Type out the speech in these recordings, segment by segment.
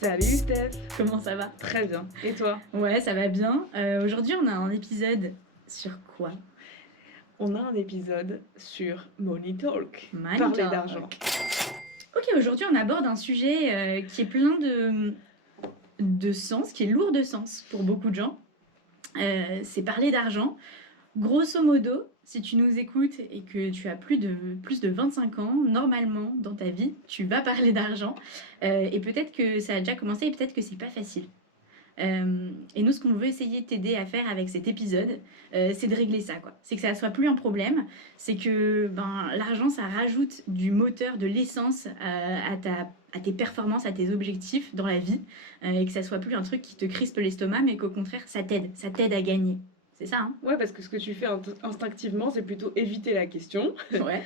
Salut Steph. Comment ça va? Très bien. Et toi? Ouais, ça va bien. Aujourd'hui, on a un épisode sur quoi? On a un épisode sur Money Talk. Money Parler Talk. d'argent. Ok, aujourd'hui, on aborde un sujet qui est plein de sens, qui est lourd de sens pour beaucoup de gens. C'est parler d'argent. Grosso modo, si tu nous écoutes et que tu as plus de 25 ans, normalement, dans ta vie, tu vas parler d'argent. Et peut-être que ça a déjà commencé et peut-être que c'est pas facile. Et nous, ce qu'on veut essayer de t'aider à faire avec cet épisode, c'est de régler ça, quoi. C'est que ça soit plus un problème, c'est que l'argent, ça rajoute du moteur, de l'essence à tes performances, à tes objectifs dans la vie, et que ça soit plus un truc qui te crispe l'estomac, mais qu'au contraire, ça t'aide à gagner. C'est ça, hein? Ouais, parce que ce que tu fais instinctivement, c'est plutôt éviter la question. Ouais.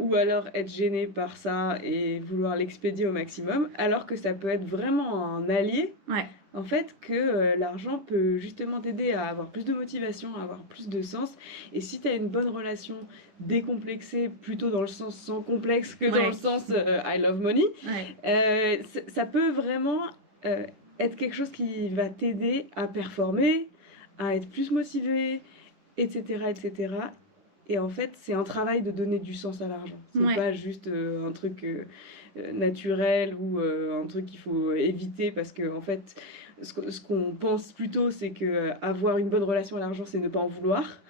Ou alors être gêné par ça et vouloir l'expédier au maximum, alors que ça peut être vraiment un allié. Ouais. En fait, que l'argent peut justement t'aider à avoir plus de motivation, à avoir plus de sens. Et si tu as une bonne relation décomplexée, plutôt dans le sens sans complexe que dans le sens I love money, ça peut vraiment être quelque chose qui va t'aider à performer, à être plus motivé, etc., etc. Et en fait, c'est un travail de donner du sens à l'argent. C'est pas juste un truc naturel ou un truc qu'il faut éviter parce que en fait, ce qu'on pense plutôt, c'est que avoir une bonne relation à l'argent, c'est ne pas en vouloir.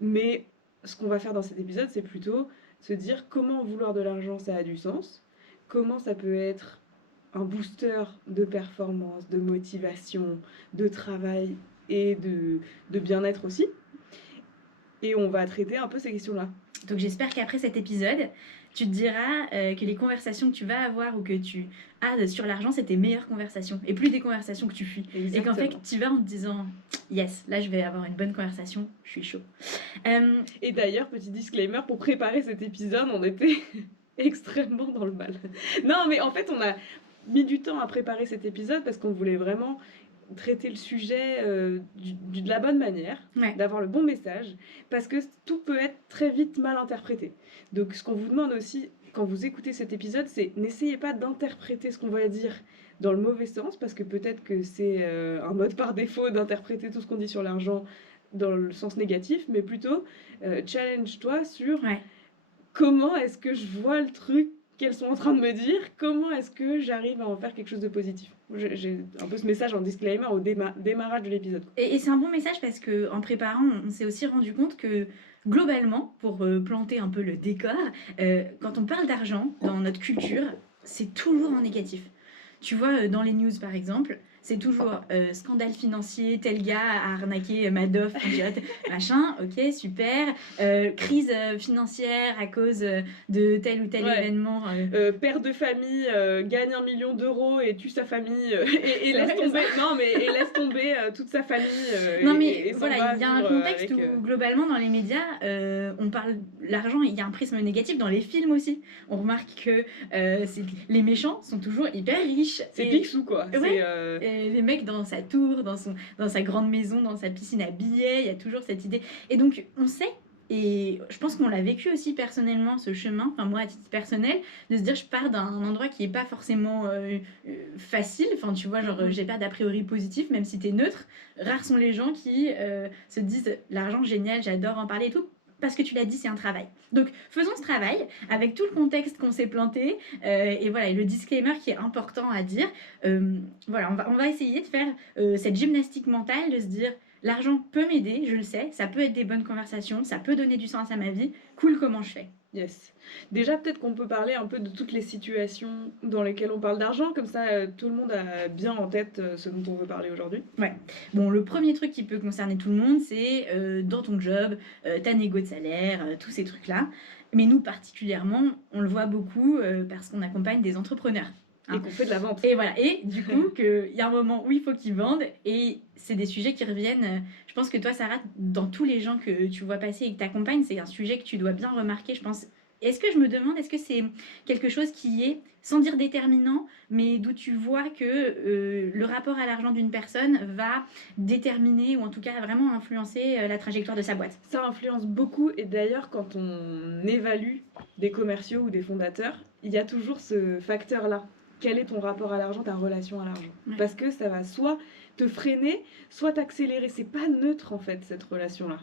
Mais ce qu'on va faire dans cet épisode, c'est plutôt se dire comment vouloir de l'argent, ça a du sens. Comment ça peut être un booster de performance, de motivation, de travail et de bien-être aussi. Et on va traiter un peu ces questions-là. Donc j'espère qu'après cet épisode, tu te diras que les conversations que tu vas avoir ou que tu as sur l'argent, c'est tes meilleures conversations et plus des conversations que tu fuis. Exactement. Et qu'en fait, tu vas en te disant yes, là je vais avoir une bonne conversation, je suis chaud. Et d'ailleurs, petit disclaimer, pour préparer cet épisode, on était extrêmement dans le mal. Non, mais en fait, on a mis du temps à préparer cet épisode parce qu'on voulait vraiment traiter le sujet de la bonne manière, d'avoir le bon message, parce que tout peut être très vite mal interprété. Donc ce qu'on vous demande aussi quand vous écoutez cet épisode, c'est n'essayez pas d'interpréter ce qu'on va dire dans le mauvais sens, parce que peut-être que c'est un mode par défaut d'interpréter tout ce qu'on dit sur l'argent dans le sens négatif, mais plutôt challenge-toi sur comment est-ce que je vois le truc qu'elles sont en train de me dire, comment est-ce que j'arrive à en faire quelque chose de positif. J'ai un peu ce message en disclaimer au démarrage de l'épisode. Et c'est un bon message parce qu'en préparant, on s'est aussi rendu compte que globalement, pour planter un peu le décor, quand on parle d'argent dans notre culture, c'est toujours en négatif. Tu vois, dans les news par exemple, c'est toujours scandale financier, tel gars a arnaqué Madoff, machin, ok, super. Crise financière à cause de tel ou tel événement. Père de famille gagne 1 million d'euros et tue sa famille et laisse tomber. Non, mais et laisse tomber toute sa famille. Non, mais voilà, il y a un contexte où globalement dans les médias, on parle l'argent, il y a un prisme négatif dans les films aussi. On remarque que les méchants sont toujours hyper riches. C'est Picsou quoi. Ouais. Et les mecs dans sa tour, dans sa grande maison, dans sa piscine à billets, il y a toujours cette idée. Et donc on sait, et je pense qu'on l'a vécu aussi personnellement ce chemin, enfin moi à titre personnel, de se dire je pars d'un endroit qui est pas forcément facile, enfin tu vois, genre j'ai pas d'a priori positif, même si t'es neutre. Rares sont les gens qui se disent l'argent génial, j'adore en parler et tout. Parce que tu l'as dit, c'est un travail. Donc, faisons ce travail avec tout le contexte qu'on s'est planté et voilà, et le disclaimer qui est important à dire. Voilà, on va essayer de faire cette gymnastique mentale, de se dire l'argent peut m'aider, je le sais, ça peut être des bonnes conversations, ça peut donner du sens à ma vie. Cool, comment je fais? Yes. Déjà, peut-être qu'on peut parler un peu de toutes les situations dans lesquelles on parle d'argent, comme ça tout le monde a bien en tête ce dont on veut parler aujourd'hui. Ouais. Bon, le premier truc qui peut concerner tout le monde, c'est dans ton job, ta négo de salaire, tous ces trucs-là. Mais nous, particulièrement, on le voit beaucoup parce qu'on accompagne des entrepreneurs. Et qu'on fait de la vente. Et voilà. Et du coup, il y a un moment où il faut qu'ils vendent. Et c'est des sujets qui reviennent. Je pense que toi, Sarah, dans tous les gens que tu vois passer et que tu accompagnes, c'est un sujet que tu dois bien remarquer, je pense. Est-ce que je me demande, est-ce que c'est quelque chose qui est, sans dire déterminant, mais d'où tu vois que le rapport à l'argent d'une personne va déterminer ou en tout cas vraiment influencer la trajectoire de sa boîte? Ça influence beaucoup et d'ailleurs quand on évalue des commerciaux ou des fondateurs, il y a toujours ce facteur-là quel est ton rapport à l'argent, ta relation à l'argent. Ouais. Parce que ça va soit te freiner, soit t'accélérer. C'est pas neutre en fait cette relation-là.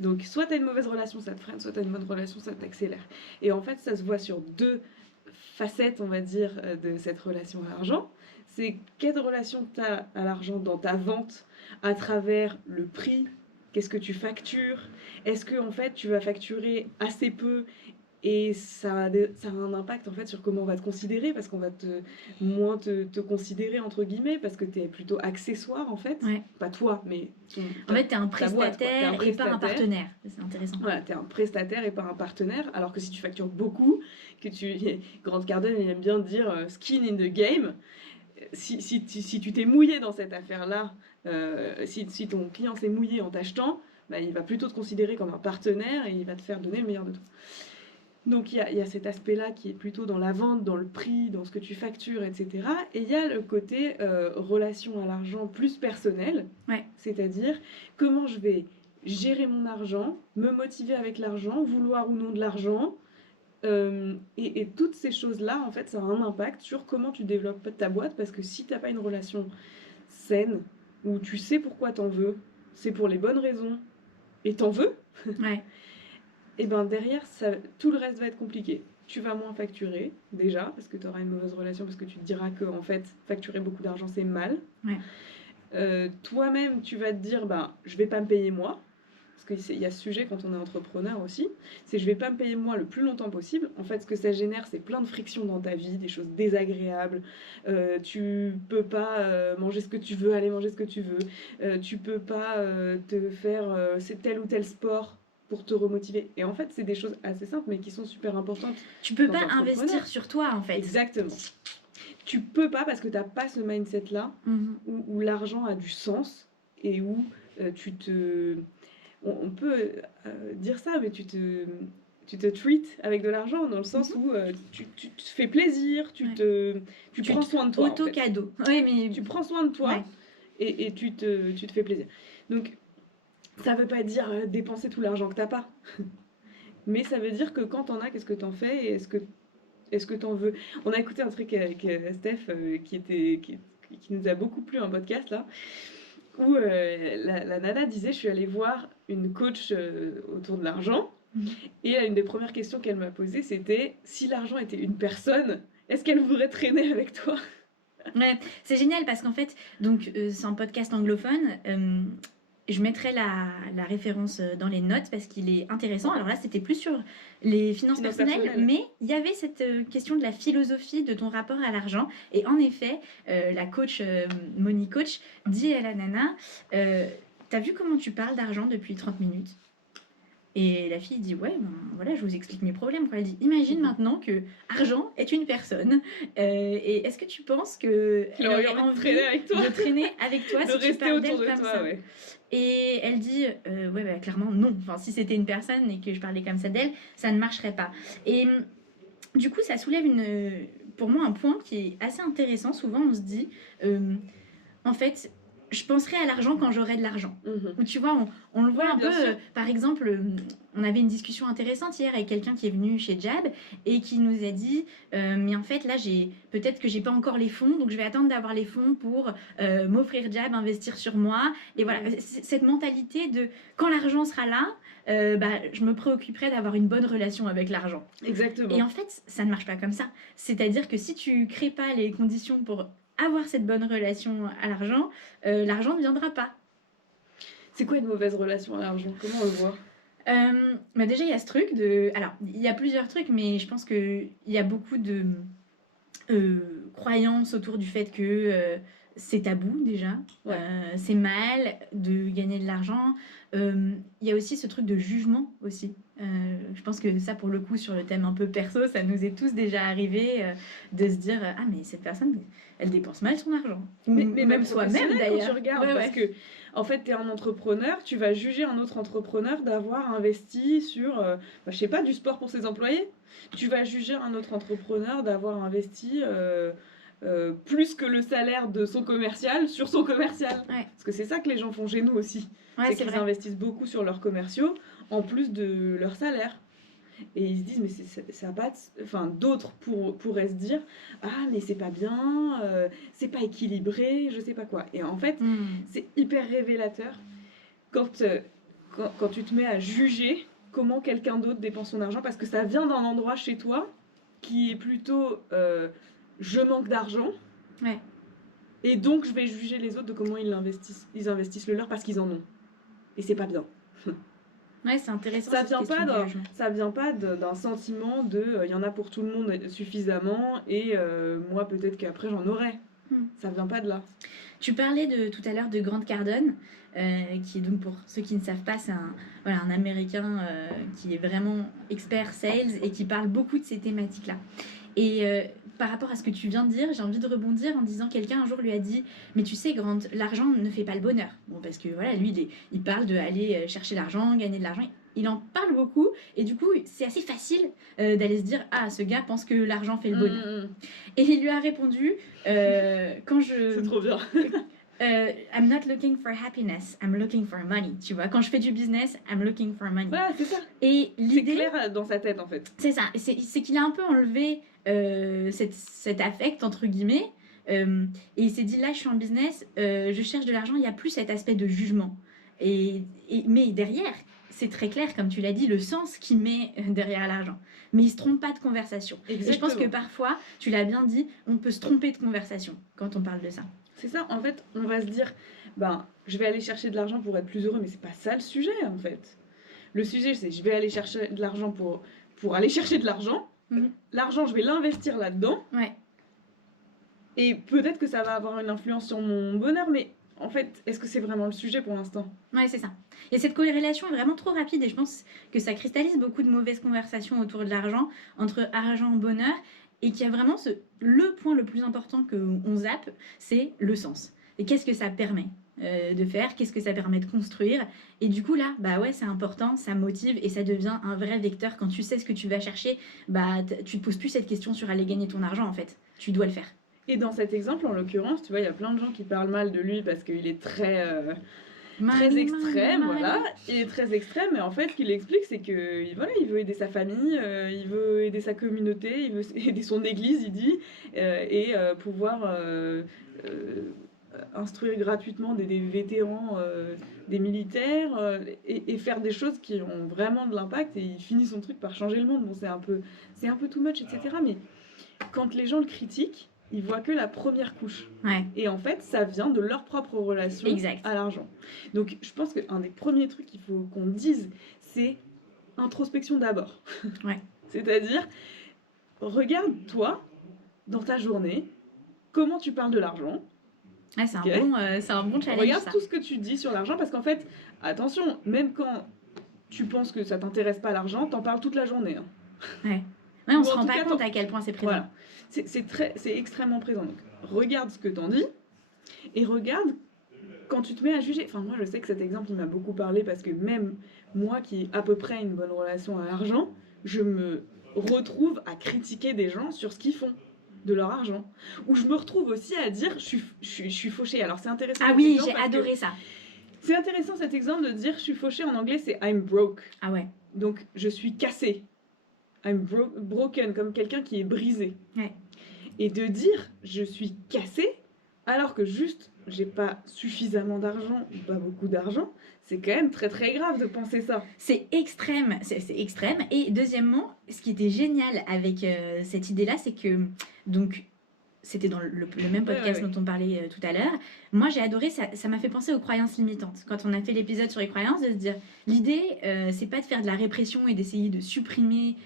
Donc soit t'as une mauvaise relation, ça te freine, soit t'as une bonne relation, ça t'accélère. Et en fait, ça se voit sur 2 facettes, on va dire, de cette relation à l'argent. C'est quelle relation t'as à l'argent dans ta vente à travers le prix, qu'est-ce que tu factures, est-ce que en fait tu vas facturer assez peu et ça a un impact en fait sur comment on va te considérer, parce qu'on va moins te considérer entre guillemets parce que tu es plutôt accessoire en fait. Ouais. Pas toi, mais en fait tu es un ta boîte, quoi. prestataire T'es et pas un partenaire. C'est intéressant. Voilà, tu es un prestataire et pas un partenaire, alors que si tu factures beaucoup, que Grant Cardone il aime bien dire skin in the game, si tu t'es mouillé dans cette affaire-là, si ton client s'est mouillé en t'achetant, bah, il va plutôt te considérer comme un partenaire et il va te faire donner le meilleur de toi. Donc il y a cet aspect-là qui est plutôt dans la vente, dans le prix, dans ce que tu factures, etc. Et il y a le côté relation à l'argent plus personnel, ouais. C'est-à-dire comment je vais gérer mon argent, me motiver avec l'argent, vouloir ou non de l'argent. Et toutes ces choses-là, en fait, ça a un impact sur comment tu développes ta boîte, parce que si tu n'as pas une relation saine, où tu sais pourquoi t'en veux, c'est pour les bonnes raisons, et t'en veux, ouais. et ben derrière, tout le reste va être compliqué. Tu vas moins facturer, déjà, parce que tu auras une mauvaise relation, parce que tu te diras que, en fait, facturer beaucoup d'argent, c'est mal. Ouais. Toi-même, tu vas te dire, ben, je vais pas me payer moi. Parce qu'il y a ce sujet quand on est entrepreneur aussi, c'est je vais pas me payer moi le plus longtemps possible. En fait, ce que ça génère, c'est plein de frictions dans ta vie, des choses désagréables. Tu peux pas manger ce que tu veux, aller manger ce que tu veux. Tu peux pas te faire tel ou tel sport pour te remotiver. Et en fait, c'est des choses assez simples, mais qui sont super importantes. Tu peux pas investir sur toi, en fait. Exactement. Tu peux pas, parce que t'as pas ce mindset-là, où l'argent a du sens et où tu te... On peut dire ça, mais tu te treat avec de l'argent, dans le sens où tu te fais plaisir, tu prends soin de toi. Auto-cadeau. En fait. Ouais, mais tu prends soin de toi, ouais. et tu te fais plaisir. Donc, ça veut pas dire dépenser tout l'argent que t'as pas. Mais ça veut dire que quand t'en as, qu'est-ce que t'en fais, et est-ce que t'en veux. On a écouté un truc avec Steph qui nous a beaucoup plu, un podcast là, où la nana disait, je suis allée voir une coach autour de l'argent, et une des premières questions qu'elle m'a posées, c'était si l'argent était une personne, est-ce qu'elle voudrait traîner avec toi? Ouais, c'est génial parce qu'en fait, donc c'est un podcast anglophone. Je mettrai la référence dans les notes parce qu'il est intéressant. Alors là, c'était plus sur les finances personnelles, mais il y avait cette question de la philosophie de ton rapport à l'argent. Et en effet, la coach, Money Coach, dit à la nana, t'as vu comment tu parles d'argent depuis 30 minutes? Et la fille dit, ouais, ben, voilà, je vous explique mes problèmes. Elle dit, imagine maintenant que argent est une personne. Et est-ce que tu penses qu'elle aurait envie de traîner avec toi si tu parles d'elle comme ça? Ouais. Et elle dit, ouais, bah, clairement, non. Enfin, si c'était une personne et que je parlais comme ça d'elle, ça ne marcherait pas. Et du coup, ça soulève pour moi un point qui est assez intéressant. Souvent, on se dit, en fait, je penserai à l'argent quand j'aurai de l'argent. Ou tu vois, on le voit un peu. Par exemple, on avait une discussion intéressante hier avec quelqu'un qui est venu chez Jab et qui nous a dit mais en fait, là, peut-être que j'ai pas encore les fonds, donc je vais attendre d'avoir les fonds pour m'offrir Jab, investir sur moi. Et voilà, cette mentalité de quand l'argent sera là, je me préoccuperai d'avoir une bonne relation avec l'argent. Exactement. Et en fait, ça ne marche pas comme ça. C'est-à-dire que si tu crées pas les conditions pour avoir cette bonne relation à l'argent, l'argent ne viendra pas. C'est quoi une mauvaise relation à l'argent? Comment on le voit? Déjà, il y a ce truc de... Alors, il y a plusieurs trucs, mais je pense qu'il y a beaucoup de croyances autour du fait que c'est tabou, déjà. Ouais. C'est mal de gagner de l'argent. Il y a aussi ce truc de jugement, aussi. Je pense que ça, pour le coup, sur le thème un peu perso, ça nous est tous déjà arrivé de se dire ah, mais cette personne, elle dépense mal son argent. Mais même soi-même, d'ailleurs. Quand tu regardes, parce que, en fait, tu es un entrepreneur, tu vas juger un autre entrepreneur d'avoir investi sur, je sais pas, du sport pour ses employés. Tu vas juger un autre entrepreneur d'avoir investi plus que le salaire de son commercial sur son commercial. Ouais. Parce que c'est ça que les gens font chez nous aussi. Ouais, c'est qu'ils investissent beaucoup sur leurs commerciaux en plus de leur salaire. et ils se disent mais ça a pas enfin d'autres pourraient se dire ah mais c'est pas bien, c'est pas équilibré, je sais pas quoi. Et en fait, c'est hyper révélateur quand, quand tu te mets à juger comment quelqu'un d'autre dépense son argent parce que ça vient d'un endroit chez toi qui est plutôt je manque d'argent. Ouais. Et donc je vais juger les autres de comment ils investissent le leur parce qu'ils en ont. Et c'est pas bien. Ouais, c'est intéressant. Ça vient pas d'un sentiment de il y en a pour tout le monde suffisamment et moi peut-être qu'après j'en aurai. Ça vient pas de là. Tu parlais tout à l'heure de Grant Cardone, qui est donc, pour ceux qui ne savent pas, c'est un Américain qui est vraiment expert sales et qui parle beaucoup de ces thématiques-là. Et par rapport à ce que tu viens de dire, j'ai envie de rebondir en disant, quelqu'un un jour lui a dit « Mais tu sais, Grant, l'argent ne fait pas le bonheur. » Bon, parce que voilà, lui, il parle d'aller chercher l'argent, gagner de l'argent. Il en parle beaucoup et du coup, c'est assez facile d'aller se dire « Ah, ce gars pense que l'argent fait le bonheur. » Et il lui a répondu quand je... C'est trop bien. I'm not looking for happiness, I'm looking for money. Tu vois, quand je fais du business, I'm looking for money. Voilà, c'est ça. Et l'idée, c'est clair dans sa tête en fait. C'est ça, c'est qu'il a un peu enlevé cet affect entre guillemets et il s'est dit là je suis en business, je cherche de l'argent, il n'y a plus cet aspect de jugement. Mais derrière, c'est très clair, comme tu l'as dit, le sens qu'il met derrière l'argent. Mais il ne se trompe pas de conversation. Exactement. Et je pense que parfois, tu l'as bien dit, on peut se tromper de conversation quand on parle de ça. C'est ça, en fait, on va se dire, ben, je vais aller chercher de l'argent pour être plus heureux, mais c'est pas ça le sujet, en fait. Le sujet, c'est je vais aller chercher de l'argent pour aller chercher de l'argent. L'argent, je vais l'investir là-dedans. Ouais. Et peut-être que ça va avoir une influence sur mon bonheur, mais en fait, est-ce que c'est vraiment le sujet pour l'instant? Ouais, c'est ça. Et cette corrélation est vraiment trop rapide et je pense que ça cristallise beaucoup de mauvaises conversations autour de l'argent, entre argent et bonheur, et qu'il y a vraiment le point le plus important qu'on zappe, c'est le sens. Et qu'est-ce que ça permet de faire, qu'est-ce que ça permet de construire. Et du coup là, bah ouais, c'est important, ça motive et ça devient un vrai vecteur. Quand tu sais ce que tu vas chercher, bah tu te poses plus cette question sur aller gagner ton argent en fait. Tu dois le faire. Et dans cet exemple, en l'occurrence, tu vois, il y a plein de gens qui parlent mal de lui parce qu'il est très extrême, voilà. Il est très extrême, mais en fait, ce qu'il explique, c'est que voilà, il veut aider sa famille, il veut aider sa communauté, il veut aider son église, il dit, et pouvoir instruire gratuitement des vétérans, des militaires, et faire des choses qui ont vraiment de l'impact. Et il finit son truc par changer le monde. Bon, c'est un peu too much, etc. Mais quand les gens le critiquent, ils voient que la première couche. Ouais. Et en fait, ça vient de leur propre relation à l'argent. Donc, je pense qu'un des premiers trucs qu'il faut qu'on dise, c'est introspection d'abord. Ouais. C'est-à-dire, regarde-toi dans ta journée, comment tu parles de l'argent. Ah, c'est un bon challenge. Regarde ça. tout ce que tu dis sur l'argent, parce qu'en fait, attention, même quand tu penses que ça t'intéresse pas l'argent, t'en parles toute la journée. Hein. Ouais. Ouais, on se rend pas compte à quel point c'est présent. Voilà. C'est extrêmement présent. Donc, regarde ce que t'en dis et regarde quand tu te mets à juger. Enfin, moi, je sais que cet exemple, il m'a beaucoup parlé parce que même moi, qui ai à peu près une bonne relation à l'argent, je me retrouve à critiquer des gens sur ce qu'ils font de leur argent. Ou je me retrouve aussi à dire je suis fauchée. Alors, c'est intéressant. Ah oui, j'ai adoré ça. C'est intéressant cet exemple de dire je suis fauchée. En anglais, c'est I'm broke. Ah ouais. Donc, je suis cassée. I'm broken, comme quelqu'un qui est brisé. Ouais. Et de dire je suis cassée alors que juste j'ai pas suffisamment d'argent ou pas beaucoup d'argent, c'est quand même très très grave de penser ça. C'est extrême, c'est extrême. Et deuxièmement, ce qui était génial avec cette idée-là, c'est que donc c'était dans le même podcast dont on parlait tout à l'heure. Moi, j'ai adoré, ça m'a fait penser aux croyances limitantes. Quand on a fait l'épisode sur les croyances, de se dire, l'idée, c'est pas de faire de la répression et d'essayer de supprimer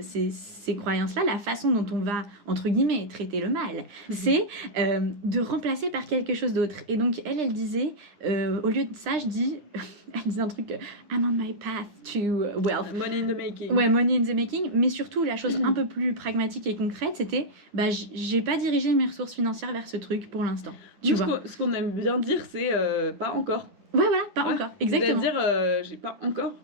ces croyances-là. La façon dont on va, entre guillemets, traiter le mal, c'est de remplacer par quelque chose d'autre. Et donc, elle disait, au lieu de ça, elle disait un truc, I'm on my path to wealth. Money in the making. Ouais, money in the making. Mais surtout, la chose un peu plus pragmatique et concrète, c'était, bah, j'ai pas dirigé mes ressources financières vers ce truc pour l'instant. Tu vois. Ce qu'on aime bien dire, c'est pas encore. Ouais, voilà, pas encore. Exactement. C'est-à-dire, j'ai pas encore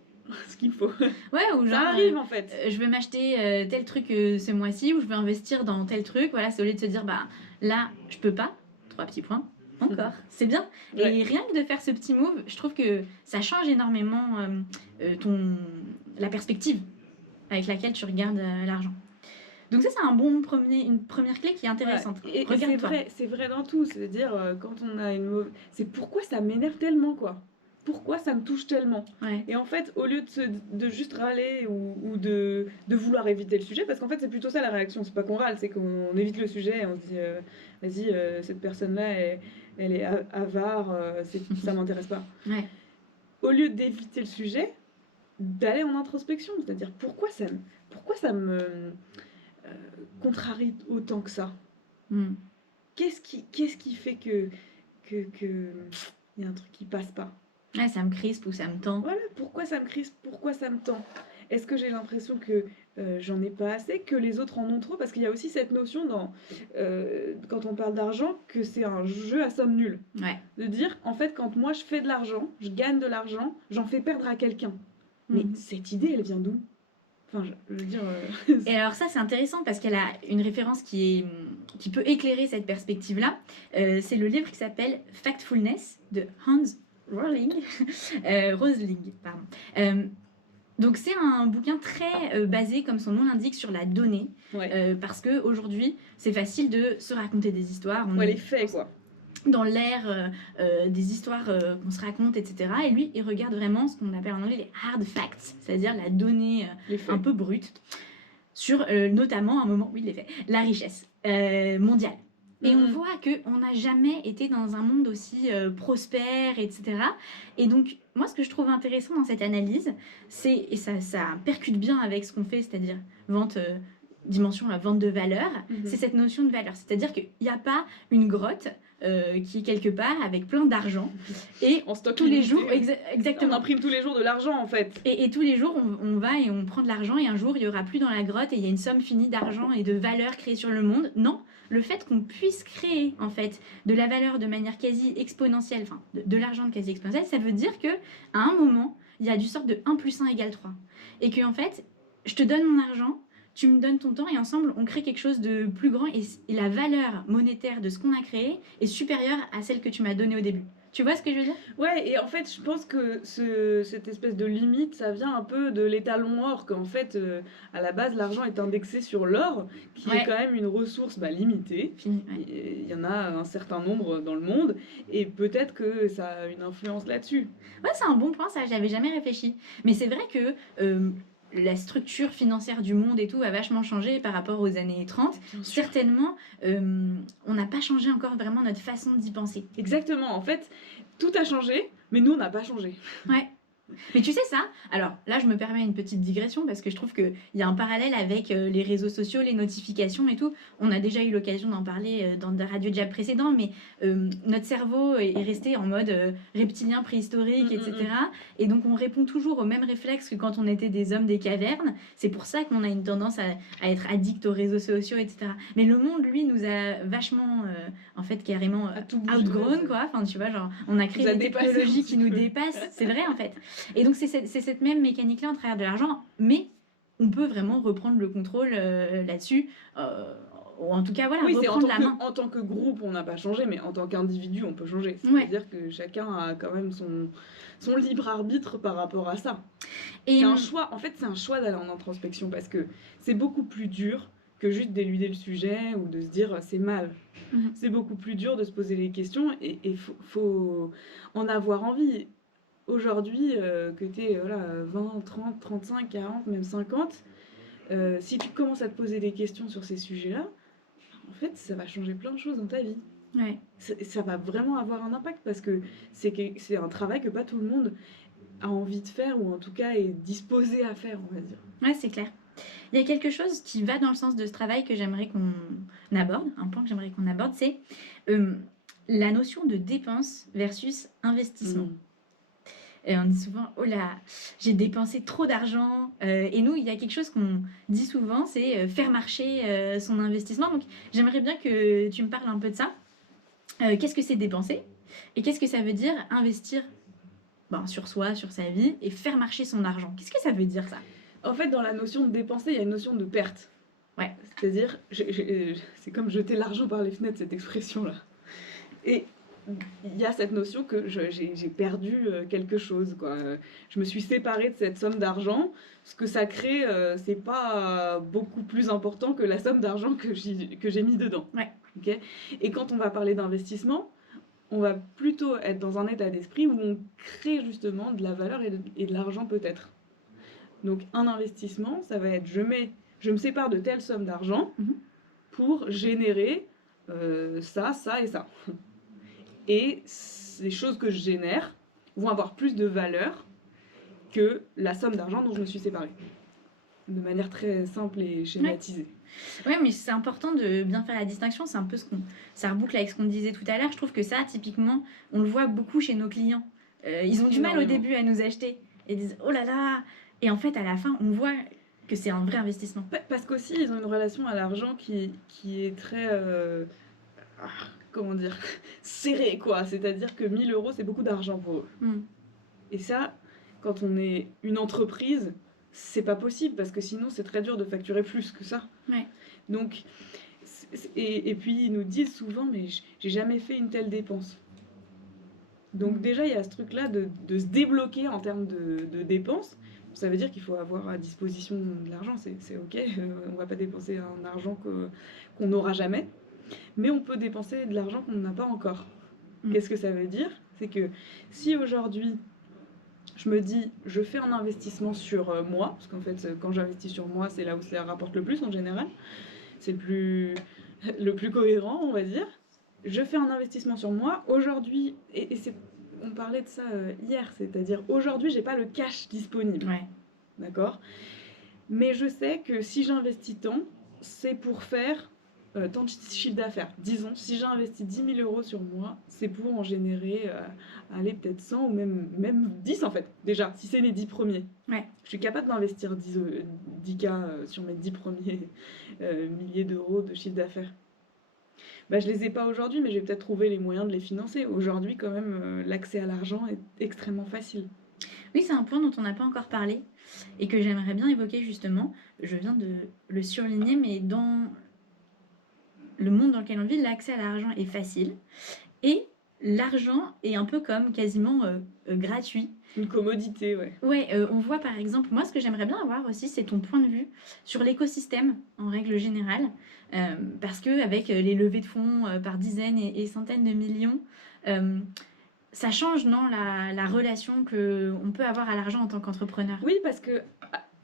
ce qu'il faut. Ouais, ou genre, ça arrive en fait. Je vais m'acheter tel truc ce mois-ci, ou je vais investir dans tel truc. Voilà, c'est au lieu de se dire, bah là, je peux pas. 3 petits points. Encore. C'est bien. Ouais. Et rien que de faire ce petit move, je trouve que ça change énormément la perspective avec laquelle tu regardes l'argent. Donc ça, c'est une première clé qui est intéressante. Et Regarde-toi. c'est vrai dans tout. C'est-à-dire, quand on a une mauvaise... C'est pourquoi ça m'énerve tellement, quoi. Pourquoi ça me touche tellement. Ouais. Et en fait, au lieu de juste râler ou de vouloir éviter le sujet, parce qu'en fait, c'est plutôt ça la réaction. C'est pas qu'on râle, c'est qu'on évite le sujet et on se dit, vas-y, cette personne-là, elle est avare, ça m'intéresse pas. Ouais. Au lieu d'éviter le sujet, d'aller en introspection. C'est-à-dire, pourquoi ça me contrarie autant que ça. Mm. Qu'est-ce qui fait que y a un truc qui passe pas? Ouais, ça me crispe ou ça me tend. Voilà, pourquoi ça me crispe, pourquoi ça me tend? Est-ce que j'ai l'impression que j'en ai pas assez, que les autres en ont trop? Parce qu'il y a aussi cette notion quand on parle d'argent, que c'est un jeu à somme nulle. Ouais. De dire, en fait, quand moi je fais de l'argent, je gagne de l'argent, j'en fais perdre à quelqu'un. Mais cette idée, elle vient d'où? Enfin, je veux dire... Et alors ça, c'est intéressant parce qu'elle a une référence qui peut éclairer cette perspective-là. C'est le livre qui s'appelle Factfulness de Hans Rosling. Pardon. Donc c'est un bouquin très basé, comme son nom l'indique, sur la donnée. Ouais. Parce qu'aujourd'hui, c'est facile de se raconter des histoires. Ouais, les faits, quoi. Dans l'ère des histoires qu'on se raconte, etc. Et lui, il regarde vraiment ce qu'on appelle en anglais les hard facts, c'est-à-dire la donnée un peu brute, sur notamment, à un moment, oui, il les fait, la richesse mondiale. Et on voit qu'on n'a jamais été dans un monde aussi prospère, etc. Et donc, moi, ce que je trouve intéressant dans cette analyse, et ça percute bien avec ce qu'on fait, c'est-à-dire dimension la vente de valeur, c'est cette notion de valeur. C'est-à-dire qu'il n'y a pas une grotte qui est quelque part avec plein d'argent et en stock tous les jours, exactement. On imprime tous les jours de l'argent en fait. Et tous les jours, on va et on prend de l'argent et un jour, il n'y aura plus dans la grotte et il y a une somme finie d'argent et de valeur créée sur le monde. Non, le fait qu'on puisse créer en fait de la valeur de manière quasi exponentielle, enfin de l'argent de quasi exponentielle, ça veut dire que à un moment, il y a du sort de 1 plus 1 égale 3. Et que en fait, je te donne mon argent, tu me donnes ton temps et ensemble on crée quelque chose de plus grand et la valeur monétaire de ce qu'on a créé est supérieure à celle que tu m'as donnée au début. Tu vois ce que je veux dire? Ouais, et en fait je pense que cette espèce de limite ça vient un peu de l'étalon or, qu'en fait à la base l'argent est indexé sur l'or qui est quand même une ressource limitée. Il y en a un certain nombre dans le monde et peut-être que ça a une influence là-dessus. Ouais, c'est un bon point, ça j'avais jamais réfléchi. Mais c'est vrai que la structure financière du monde et tout a vachement changé par rapport aux années 30. Certainement, on n'a pas changé encore vraiment notre façon d'y penser. Exactement, en fait, tout a changé, mais nous, on n'a pas changé. Ouais. Mais tu sais ça, alors là je me permets une petite digression parce que je trouve qu'il y a un parallèle avec les réseaux sociaux, les notifications et tout. On a déjà eu l'occasion d'en parler dans des radios jab précédents, mais notre cerveau est resté en mode reptilien préhistorique, etc. Et donc on répond toujours aux mêmes réflexes que quand on était des hommes des cavernes. C'est pour ça qu'on a une tendance à être addict aux réseaux sociaux, etc. Mais le monde, lui, nous a vachement, en fait, carrément outgrown, quoi. Enfin, tu vois, genre, on a créé des technologies qui nous dépassent. C'est vrai, en fait. Et donc c'est cette même mécanique-là en travers de l'argent, mais on peut vraiment reprendre le contrôle là-dessus, ou en tout cas voilà, reprendre la main. En tant que groupe, on n'a pas changé, mais en tant qu'individu, on peut changer. C'est-à-dire que chacun a quand même son libre arbitre par rapport à ça. Et c'est un choix, en fait c'est un choix d'aller en introspection, parce que c'est beaucoup plus dur que juste d'éluder le sujet ou de se dire c'est mal. C'est beaucoup plus dur de se poser les questions et faut en avoir envie. Aujourd'hui, que tu es 20, 30, 35, 40, même 50, si tu commences à te poser des questions sur ces sujets-là, en fait, ça va changer plein de choses dans ta vie. Ouais. Ça va vraiment avoir un impact parce que c'est un travail que pas tout le monde a envie de faire ou en tout cas est disposé à faire, on va dire. Ouais, c'est clair. Il y a quelque chose qui va dans le sens de ce travail que j'aimerais qu'on aborde, un point que j'aimerais qu'on aborde, c'est la notion de dépense versus investissement. Et on dit souvent, oh là, j'ai dépensé trop d'argent. Et nous, il y a quelque chose qu'on dit souvent, c'est faire marcher son investissement. Donc, j'aimerais bien que tu me parles un peu de ça. Qu'est-ce que c'est dépenser? Et qu'est-ce que ça veut dire investir sur soi, sur sa vie, et faire marcher son argent? Qu'est-ce que ça veut dire, ça? En fait, dans la notion de dépenser, il y a une notion de perte. Ouais. C'est-à-dire, c'est comme jeter l'argent par les fenêtres, cette expression-là. Et il y a cette notion que j'ai perdu quelque chose, quoi. Je me suis séparée de cette somme d'argent. Ce que ça crée, c'est pas beaucoup plus important que la somme d'argent que j'ai mis dedans. Ouais. Ok. Et quand on va parler d'investissement, on va plutôt être dans un état d'esprit où on crée justement de la valeur et de l'argent peut-être. Donc un investissement, ça va être je me sépare de telle somme d'argent pour générer ça, ça et ça. Et les choses que je génère vont avoir plus de valeur que la somme d'argent dont je me suis séparée. De manière très simple et schématisée. Ouais, mais c'est important de bien faire la distinction. C'est un peu ça reboucle avec ce qu'on disait tout à l'heure. Je trouve que ça, typiquement, on le voit beaucoup chez nos clients. Ils ont du mal au début à nous acheter. Et ils disent oh là là. Et en fait, à la fin, on voit que c'est un vrai investissement. Parce qu'aussi, ils ont une relation à l'argent qui est très... comment dire, serré, quoi. C'est-à-dire que 1 000 euros, c'est beaucoup d'argent pour eux. Et ça, quand on est une entreprise, c'est pas possible, parce que sinon, c'est très dur de facturer plus que ça. Ouais. Donc, et puis, ils nous disent souvent, mais j'ai jamais fait une telle dépense. Donc déjà, il y a ce truc-là de se débloquer en termes de dépenses. Ça veut dire qu'il faut avoir à disposition de l'argent, c'est ok, on va pas dépenser un argent qu'on n'aura jamais. Mais on peut dépenser de l'argent qu'on n'a pas encore. Qu'est-ce que ça veut dire? C'est que si aujourd'hui, je me dis, je fais un investissement sur moi, parce qu'en fait, quand j'investis sur moi, c'est là où ça rapporte le plus en général, c'est le plus cohérent, on va dire. Je fais un investissement sur moi. Aujourd'hui, on parlait de ça hier, c'est-à-dire aujourd'hui, j'ai pas le cash disponible. Ouais. D'accord? Mais je sais que si j'investis tant, c'est pour faire tant de chiffre d'affaires. Disons, si j'investis 10 000 euros sur moi, c'est pour en générer, allez, peut-être 100 ou même 10 en fait, déjà, si c'est les 10 premiers. Ouais. Je suis capable d'investir 10K sur mes 10 premiers milliers d'euros de chiffre d'affaires. Bah, je les ai pas aujourd'hui, mais j'ai peut-être trouvé les moyens de les financer. Aujourd'hui, quand même, l'accès à l'argent est extrêmement facile. Oui, c'est un point dont on n'a pas encore parlé et que j'aimerais bien évoquer justement. Je viens de le surligner, mais dans le monde dans lequel on vit, l'accès à l'argent est facile et l'argent est un peu comme quasiment gratuit. Une commodité, ouais. Ouais, on voit par exemple, moi ce que j'aimerais bien avoir aussi, c'est ton point de vue sur l'écosystème en règle générale, parce que avec les levées de fonds par dizaines et centaines de millions, ça change, non, la relation qu'on peut avoir à l'argent en tant qu'entrepreneur. Oui, parce que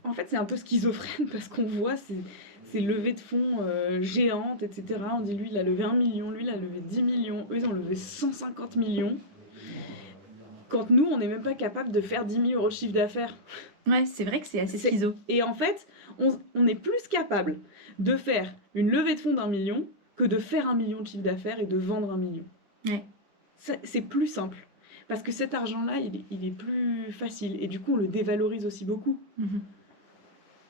en fait c'est un peu schizophrène, parce qu'on voit ces levées de fonds géantes, etc. On dit lui il a levé 1 million, lui il a levé 10 millions, eux ils ont levé 150 millions. Quand nous, on n'est même pas capable de faire 10 000 euros de chiffre d'affaires. Ouais, c'est vrai que c'est assez schizo. Et en fait, on est plus capable de faire une levée de fonds d'1 million que de faire 1 million de chiffre d'affaires et de vendre 1 million. Ouais. C'est plus simple. Parce que cet argent-là, il est plus facile. Et du coup, on le dévalorise aussi beaucoup.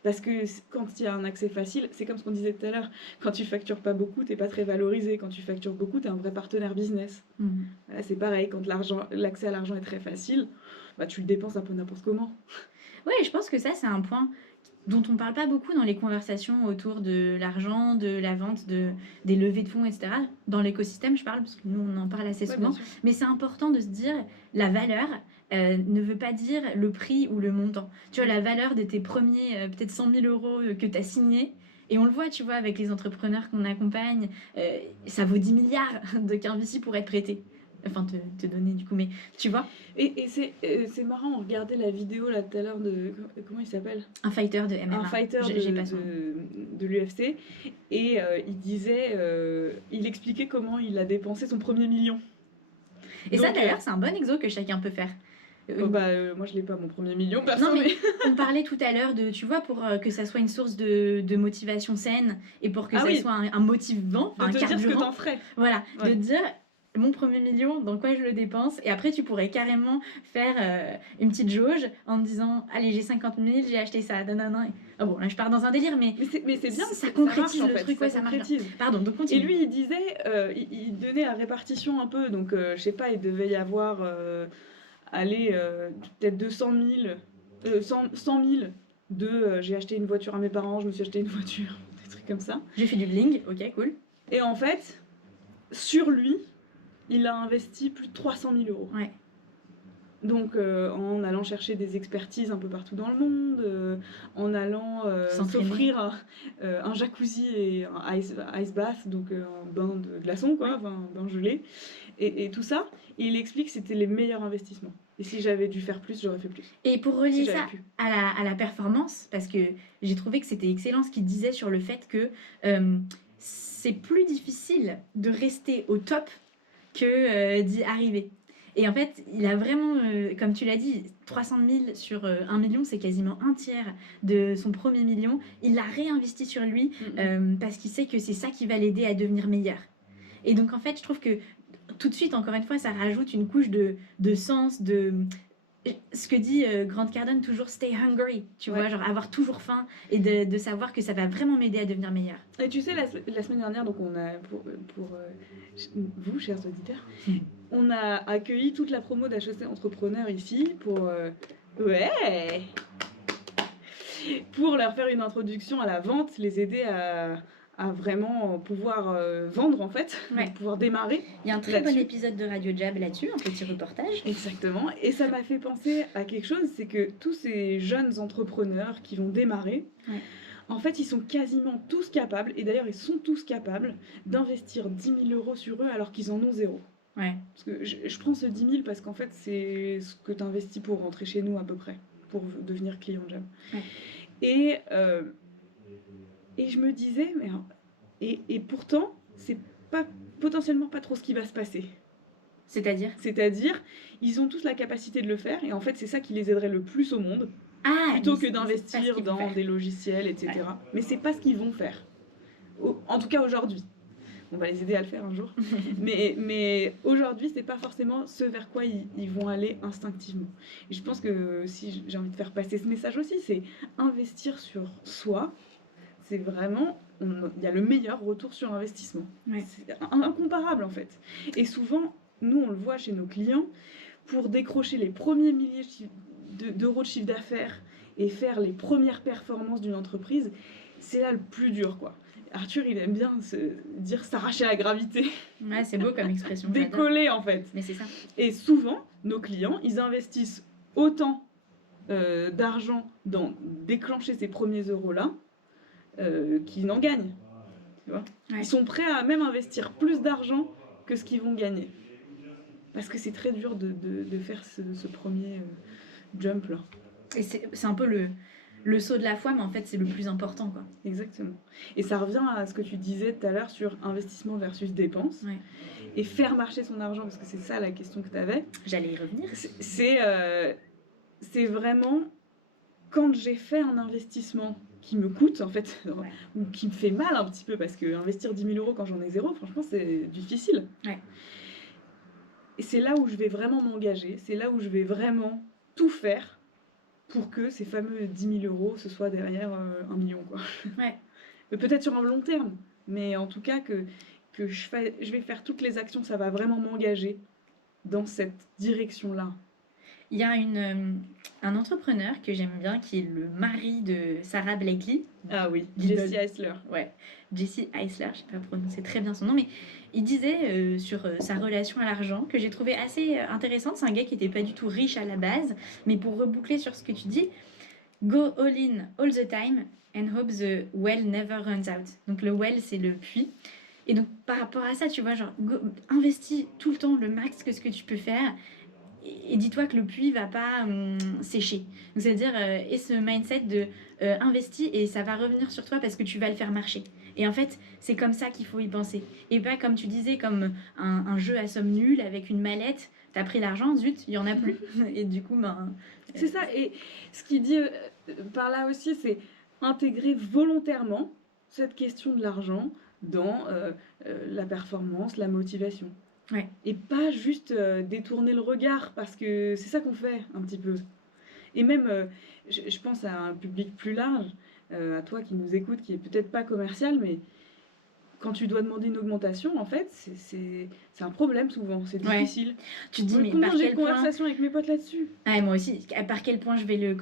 Parce que quand il y a un accès facile, c'est comme ce qu'on disait tout à l'heure, quand tu factures pas beaucoup, t'es pas très valorisé. Quand tu factures beaucoup, t'es un vrai partenaire business. Voilà, c'est pareil, quand l'accès à l'argent est très facile, bah, tu le dépenses un peu n'importe comment. Ouais, je pense que ça, c'est un point dont on parle pas beaucoup dans les conversations autour de l'argent, de la vente, des levées de fonds, etc. Dans l'écosystème, je parle, parce que nous, on en parle assez souvent. Mais c'est important de se dire, la valeur ne veut pas dire le prix ou le montant. Tu vois, la valeur de tes premiers, peut-être 100 000 euros que tu as signés, et on le voit, tu vois, avec les entrepreneurs qu'on accompagne, ça vaut 10 milliards de qu'un pour être prêté. Enfin, te donner du coup, mais tu vois. Et c'est marrant, on regardait la vidéo là tout à l'heure de... Comment il s'appelle? Un fighter de MMA. Un fighter de l'UFC. Et il disait... il expliquait comment il a dépensé son premier million. Et donc, ça d'ailleurs, c'est un bon exo que chacun peut faire. Moi je l'ai pas mon premier million, perso. Non mais on parlait tout à l'heure de, tu vois, pour que ça soit une source de motivation saine et pour que ça soit un motivant, un carburant. De te dire ce que t'en ferais. Voilà, de dire mon premier million, dans quoi je le dépense, et après tu pourrais carrément faire une petite jauge en te disant allez j'ai 50 000, j'ai acheté ça, nanana. Ah bon là je pars dans un délire, mais c'est bien, ça concrétise le truc, ça concrétise. Pardon, donc continue. Et lui il disait, il donnait la répartition un peu, donc je sais pas, il devait y avoir peut-être 200 000, 100 000 de j'ai acheté une voiture à mes parents, je me suis acheté une voiture, des trucs comme ça. J'ai fait du bling, ok cool. Et en fait, sur lui, il a investi plus de 300 000 euros. Ouais. Donc, en allant chercher des expertises un peu partout dans le monde, en allant s'offrir un jacuzzi et un ice bath, donc un bain de glaçons, quoi, enfin, un bain gelé, et tout ça, il explique que c'était les meilleurs investissements. Et si j'avais dû faire plus, j'aurais fait plus. Et pour relier Si ça j'avais pu. à la performance, parce que j'ai trouvé que c'était excellent ce qu'il disait sur le fait que c'est plus difficile de rester au top que d'y arriver. Et en fait, il a vraiment, comme tu l'as dit, 300 000 sur 1 million, c'est quasiment un tiers de son premier million. Il l'a réinvesti sur lui parce qu'il sait que c'est ça qui va l'aider à devenir meilleur. Et donc, en fait, je trouve que tout de suite, encore une fois, ça rajoute une couche de sens, de... Ce que dit Grant Cardone, toujours stay hungry, tu vois, genre avoir toujours faim et de savoir que ça va vraiment m'aider à devenir meilleur. Et tu sais, la semaine dernière, donc on a, pour vous, chers auditeurs, on a accueilli toute la promo d'HEC Entrepreneurs ici pour... pour leur faire une introduction à la vente, les aider à vraiment pouvoir vendre en fait, pouvoir démarrer. Il y a un très bon épisode de Radio Jab là-dessus, un petit reportage. Exactement, et ça m'a fait penser à quelque chose, c'est que tous ces jeunes entrepreneurs qui vont démarrer, en fait ils sont quasiment tous capables, et d'ailleurs ils sont tous capables, d'investir 10 000 euros sur eux alors qu'ils en ont zéro. Parce que je prends ce 10 000 parce qu'en fait c'est ce que tu investis pour rentrer chez nous à peu près, pour devenir client Jab. Et je me disais, mais, et pourtant, c'est potentiellement pas trop ce qui va se passer. C'est-à-dire, ils ont tous la capacité de le faire, et en fait, c'est ça qui les aiderait le plus au monde, plutôt que d'investir dans des logiciels, etc. Mais c'est pas ce qu'ils vont faire. En tout cas, aujourd'hui. On va les aider à le faire un jour. mais aujourd'hui, c'est pas forcément ce vers quoi ils vont aller instinctivement. Et je pense que si j'ai envie de faire passer ce message aussi, c'est investir sur soi. C'est vraiment, il y a le meilleur retour sur investissement. C'est incomparable en fait. Et souvent, nous on le voit chez nos clients, pour décrocher les premiers milliers d'euros de chiffre d'affaires et faire les premières performances d'une entreprise, c'est là le plus dur, quoi. Arthur, il aime bien se dire s'arracher à la gravité. Ouais, c'est beau comme expression. Décoller, en fait. Mais c'est ça. Et souvent, nos clients, ils investissent autant d'argent dans déclencher ces premiers euros-là qu'ils n'en gagnent. Tu vois ? Ils sont prêts à même investir plus d'argent que ce qu'ils vont gagner. Parce que c'est très dur de faire ce premier jump-là. Et c'est un peu le saut de la foi, mais en fait, c'est le plus important, quoi. Exactement. Et ça revient à ce que tu disais tout à l'heure sur investissement versus dépense. Et faire marcher son argent, parce que c'est ça la question que tu avais. J'allais y revenir. C'est vraiment quand j'ai fait un investissement qui me coûte, en fait, ou qui me fait mal un petit peu, parce que investir 10 000 euros quand j'en ai zéro, franchement, c'est difficile. Et c'est là où je vais vraiment m'engager, c'est là où je vais vraiment tout faire pour que ces fameux 10 000 euros, ce soit derrière 1 million, quoi. Peut-être sur un long terme, mais en tout cas que je vais faire toutes les actions, ça va vraiment m'engager dans cette direction-là. Il y a un entrepreneur que j'aime bien, qui est le mari de Sarah Blakely. Ah oui, Jesse Eisler. Jesse Eisler, je ne sais pas prononcer très bien son nom, mais il disait sur sa relation à l'argent, que j'ai trouvé assez intéressante. C'est un gars qui n'était pas du tout riche à la base, mais pour reboucler sur ce que tu dis, go all in all the time and hope the well never runs out. Donc le well, c'est le puits. Et donc par rapport à ça, tu vois, genre, investis tout le temps le max que ce que tu peux faire. Et dis-toi que le puits va pas sécher. Donc c'est-à-dire, et ce mindset de investis et ça va revenir sur toi parce que tu vas le faire marcher. Et en fait, c'est comme ça qu'il faut y penser. Et pas comme tu disais, comme un jeu à somme nulle avec une mallette. T'as pris l'argent, zut, il y en a plus. Et du coup, c'est ça. Et ce qu'il dit par là aussi, c'est intégrer volontairement cette question de l'argent dans la performance, la motivation. Et pas juste détourner le regard, parce que c'est ça qu'on fait un petit peu. Et même, je pense à un public plus large, à toi qui nous écoute, qui est peut-être pas commercial, mais quand tu dois demander une augmentation, en fait, c'est un problème souvent, c'est Ouais. difficile. Tu te dis, Moi, mais comment par j'ai quel une point... conversation avec mes potes là-dessus? Ah, et moi aussi, par quel point je vais le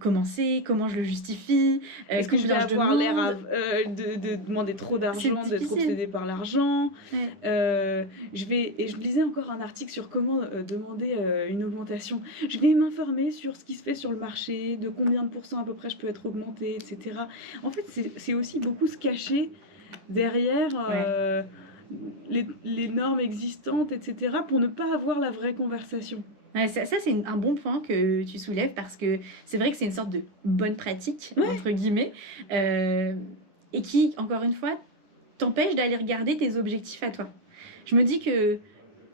commencer, comment je le justifie, Est-ce que je vais combien je avoir l'air demande. de demander trop C'est d'argent, d'être difficile. obsédée par l'argent? Ouais. Je lisais encore un article sur comment demander une augmentation. Je vais m'informer sur ce qui se fait sur le marché, de combien de pourcents à peu près je peux être augmentée, etc. En fait, c'est aussi beaucoup se cacher derrière les normes existantes, etc., pour ne pas avoir la vraie conversation. Ouais, ça c'est un bon point que tu soulèves parce que c'est vrai que c'est une sorte de bonne pratique, Ouais. entre guillemets, et qui, encore une fois, t'empêche d'aller regarder tes objectifs à toi. Je me dis que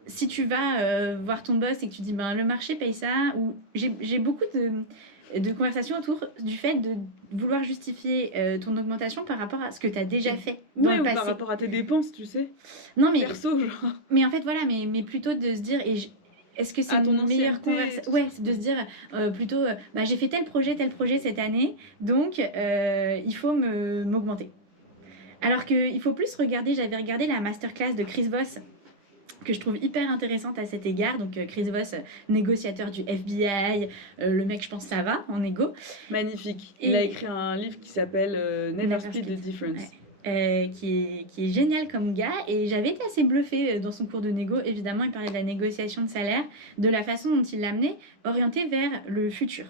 si tu vas voir ton boss et que tu dis ben, le marché paye ça, ou j'ai beaucoup de conversations autour du fait de vouloir justifier ton augmentation par rapport à ce que tu as déjà fait dans Ouais, le ou passé. par rapport à tes dépenses, tu sais. Non, mais, Perso, genre. mais en fait, voilà, mais plutôt de se dire, est-ce que c'est À ton une meilleure ancienneté, conversation? tout Ouais, ça. c'est de se dire plutôt, bah, j'ai fait tel projet cette année, donc il faut m'augmenter. Alors qu'il faut plus regarder, j'avais regardé la masterclass de Chris Voss, que je trouve hyper intéressante à cet égard. Donc Chris Voss, négociateur du FBI, le mec, je pense, ça va en égo. Magnifique. Il Et- a écrit un livre qui s'appelle Never Never Split the Split. Difference. Ouais. Qui est génial comme gars, et j'avais été assez bluffée dans son cours de négo. Évidemment, il parlait de la négociation de salaire, de la façon dont il l'amenait, orienté vers le futur.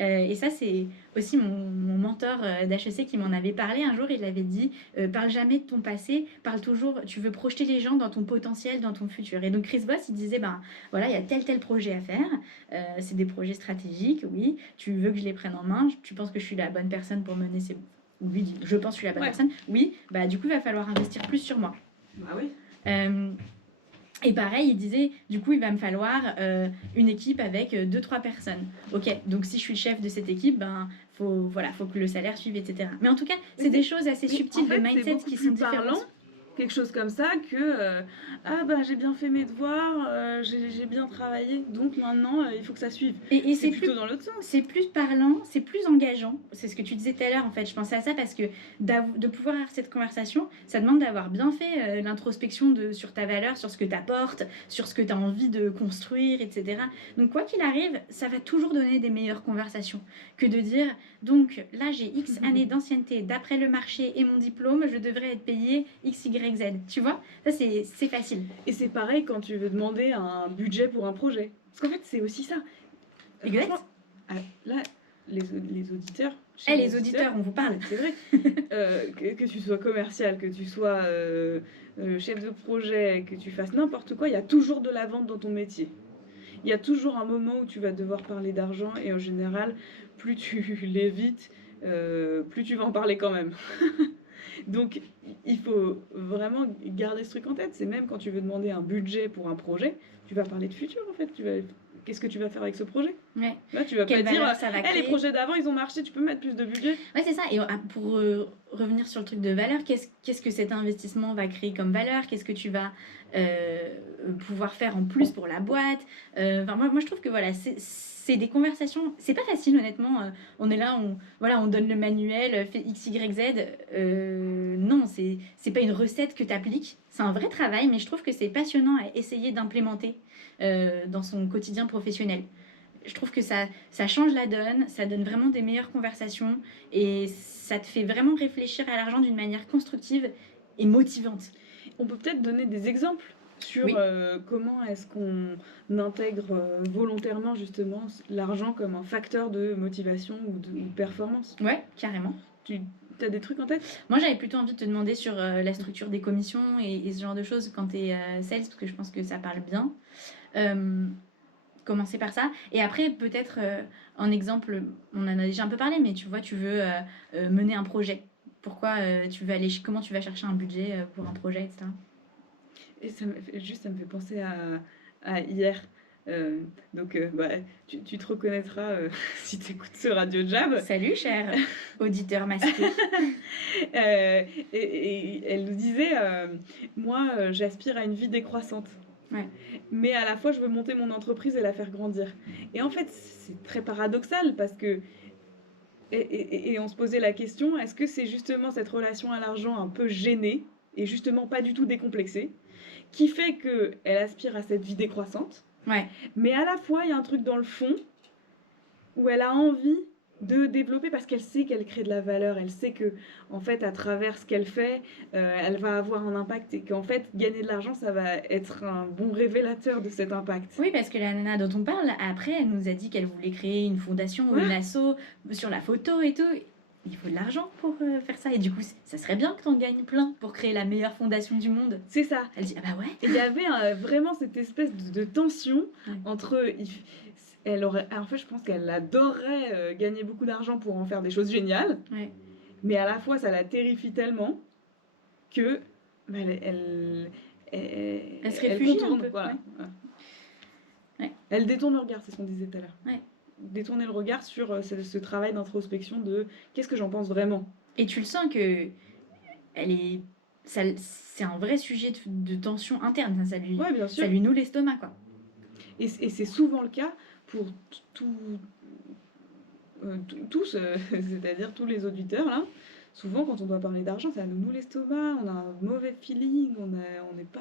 Et ça, c'est aussi mon mentor d'HEC qui m'en avait parlé un jour. Il avait dit parle jamais de ton passé, parle toujours, tu veux projeter les gens dans ton potentiel, dans ton futur. Et donc Chris Voss, il disait ben voilà, il y a tel projet à faire, c'est des projets stratégiques, oui, tu veux que je les prenne en main, tu penses que je suis la bonne personne pour mener ces... Lui dit, je pense que je suis la bonne personne. Oui, bah du coup, il va falloir investir plus sur moi. Bah oui. Et pareil, il disait, du coup, il va me falloir une équipe avec 2-3 personnes. Ok, donc si je suis le chef de cette équipe, ben faut que le salaire suive, etc. Mais en tout cas, c'est des choses assez subtiles de mindset qui sont différentes. Quelque chose comme ça que ah bah j'ai bien fait mes devoirs, j'ai bien travaillé, donc maintenant il faut que ça suive. Et c'est plutôt dans l'autre sens. C'est plus parlant, c'est plus engageant. C'est ce que tu disais tout à l'heure en fait. Je pensais à ça parce que de pouvoir avoir cette conversation, ça demande d'avoir bien fait l'introspection sur ta valeur, sur ce que tu apportes, sur ce que tu as envie de construire, etc. Donc quoi qu'il arrive, ça va toujours donner des meilleures conversations que de dire donc là j'ai X années d'ancienneté, d'après le marché et mon diplôme, je devrais être payé X, Y, Z. Tu vois, ça c'est facile. Et c'est pareil quand tu veux demander un budget pour un projet. Parce qu'en fait c'est aussi ça. Exact. Là, les auditeurs... les auditeurs, on vous parle. C'est vrai. Que tu sois commercial, que tu sois chef de projet, que tu fasses n'importe quoi, il y a toujours de la vente dans ton métier. Il y a toujours un moment où tu vas devoir parler d'argent et en général, plus tu l'évites, plus tu vas en parler quand même. Donc, il faut vraiment garder ce truc en tête. C'est même quand tu veux demander un budget pour un projet, tu vas parler de futur en fait. Qu'est-ce que tu vas faire avec ce projet? Ouais. Là, tu vas Quelle pas dire ça va créer. les projets d'avant, ils ont marché, tu peux mettre plus de budget. Ouais, c'est ça. Et pour revenir sur le truc de valeur, qu'est-ce que cet investissement va créer comme valeur? Qu'est-ce que tu vas pouvoir faire en plus pour la boîte? Moi, je trouve que voilà, c'est des conversations. C'est pas facile, honnêtement. On est là, on donne le manuel, fait X, Y, Z. Non, c'est pas une recette que tu appliques. C'est un vrai travail, mais je trouve que c'est passionnant à essayer d'implémenter dans son quotidien professionnel. Je trouve que ça change la donne, ça donne vraiment des meilleures conversations et ça te fait vraiment réfléchir à l'argent d'une manière constructive et motivante. On peut peut-être donner des exemples sur comment est-ce qu'on intègre volontairement justement l'argent comme un facteur de motivation ou de performance. Ouais, carrément. Tu as des trucs en tête? Moi, j'avais plutôt envie de te demander sur la structure des commissions et ce genre de choses quand tu es sales, parce que je pense que ça parle bien. Commencer par ça. Et après, peut-être, en exemple, on en a déjà un peu parlé, mais tu vois, tu veux mener un projet. Pourquoi tu veux aller... Comment tu vas chercher un budget pour un projet, etc. Et ça me fait penser à hier. Tu te reconnaîtras si tu écoutes ce Radio Jab. Salut, cher auditeur masqué. Et elle nous disait, moi, j'aspire à une vie décroissante. Ouais. Mais à la fois, je veux monter mon entreprise et la faire grandir. Et en fait, c'est très paradoxal parce que... Et on se posait la question, est-ce que c'est justement cette relation à l'argent un peu gênée et justement pas du tout décomplexée, qui fait qu'elle aspire à cette vie décroissante. Ouais. Mais à la fois, il y a un truc dans le fond où elle a envie de développer parce qu'elle sait qu'elle crée de la valeur, elle sait que en fait à travers ce qu'elle fait, elle va avoir un impact et qu'en fait gagner de l'argent ça va être un bon révélateur de cet impact. Oui, parce que la nana dont on parle, après, elle nous a dit qu'elle voulait créer une fondation ou une asso sur la photo et tout. Il faut de l'argent pour faire ça. Et du coup, ça serait bien que t'en gagnes plein pour créer la meilleure fondation du monde. C'est ça. Elle dit, ah bah ouais. Et il y avait vraiment cette espèce de tension entre... en fait, je pense qu'elle adorerait gagner beaucoup d'argent pour en faire des choses géniales. Ouais. Mais à la fois, ça la terrifie tellement que elle se réfugie contourne, un peu. voilà. Ouais. Elle détourne le regard, c'est ce qu'on disait tout à l'heure. Ouais. Détourner le regard sur ce travail d'introspection de qu'est-ce que j'en pense vraiment. Et tu le sens que c'est un vrai sujet de tension interne. Ça lui, ouais, bien sûr. Ça lui noue l'estomac, quoi. Et c'est souvent le cas pour tous, c'est-à-dire tous les auditeurs là. Souvent, quand on doit parler d'argent, ça nous noue l'estomac, on a un mauvais feeling, on n'a pas